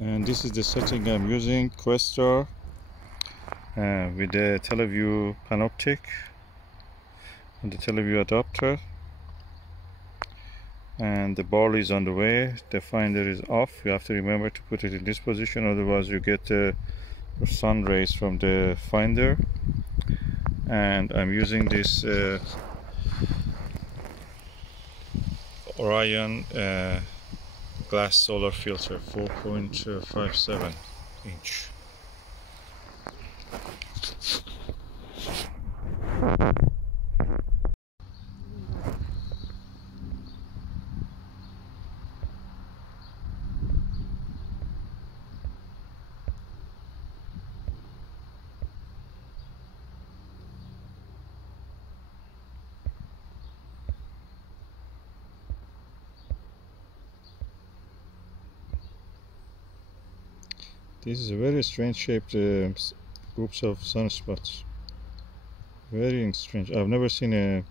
And this is the setting I'm using, Questar, with the Teleview Panoptic and the Teleview adapter, and the bar is on the way. The finder is off. You have to remember to put it in this position, otherwise you get the sun rays from the finder. And I'm using this Orion glass solar filter, 4.57 inch. This is a very strange shaped groups of sunspots. Very strange. I've never seen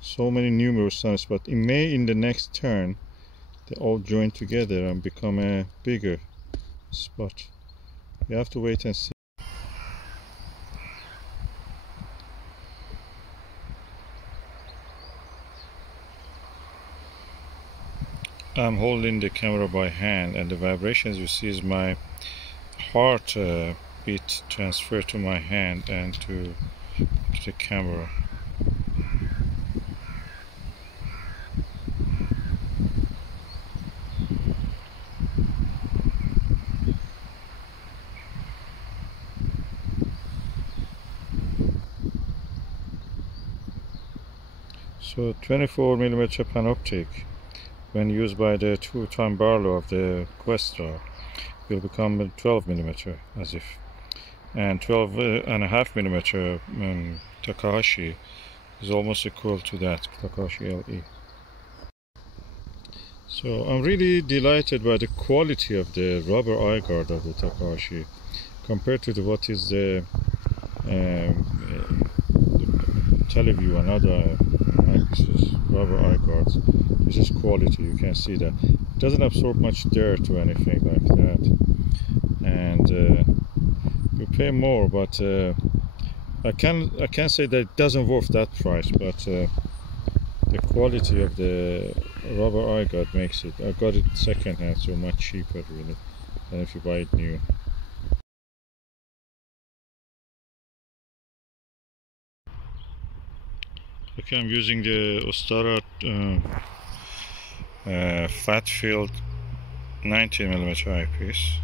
so many numerous sunspots. It may, in the next turn, they all join together and become a bigger spot. You have to wait and see. I'm holding the camera by hand, and the vibrations you see is my heart beat transferred to my hand and to the camera. So 24mm panoptic, when used by the 2-time Barlow of the Questar, will become 12mm as if, and 12.5mm Takahashi is almost equal to that, Takahashi LE. So I'm really delighted by the quality of the rubber eye guard of the Takahashi compared to what is the Teleview and other eyepieces, rubber eye guards. This is quality, you can see that. It doesn't absorb much dirt or anything like that. And you pay more, but I can't say that it doesn't worth that price, but the quality of the rubber eye guard makes it. I got it second hand, so much cheaper really than if you buy it new. Okay, I'm using the Ostara fat filled 19mm eyepiece.